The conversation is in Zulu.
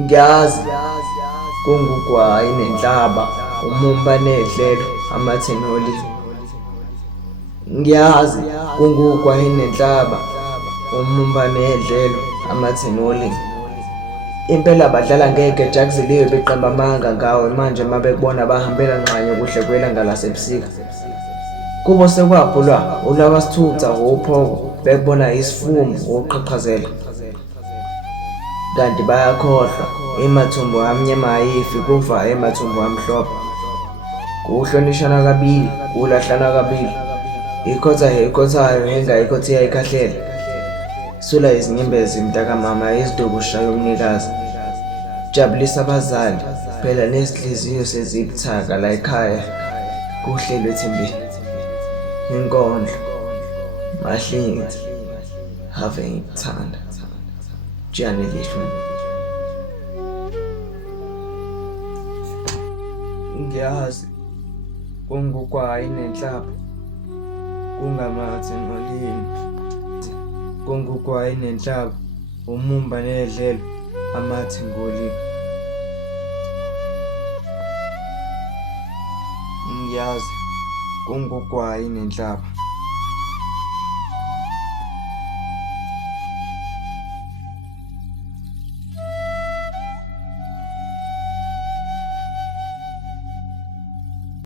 Ngiyazi kungugwayi nenhlaba, umumba nedlelo, amathenoli. Ngiyazi kungugwayi nenhlaba, umumba nedlelo, amathenoli. Impela badlala ngegeja kuziliwe beqamba amanga ngawe manje mabekubona bahambela nxanye kuhle kwelanga lasebusika. Kubo sekwabhulwa ulwakasithupha uphoko bekubona isifumbu uqhaqhazela. Kanti bayakhohlwa emathumbu amnyama ayifi kuva emathumbu amhlophe. Kuhlonishana kabili, kulahlana kabili. Ikhotha ikhothayo engayikhothi iyayikhahlela. Sula izinyembezi mntakamama iziduku shaya umnikazi. Jabulisa abazali phela nezinhliziyo sezibuthaka la ekhaya kuhlelwe ethembeni. Inkondlo Mahlinzi have ngikuthanda Jane Lishwe. Ngiyazi kungugwayi nenhlaba kungamathe ngolimi. Kungugwayi nenhlaba umumba nedlelo amathe ngolimi. Ngiyazi kungugwayi nenhlaba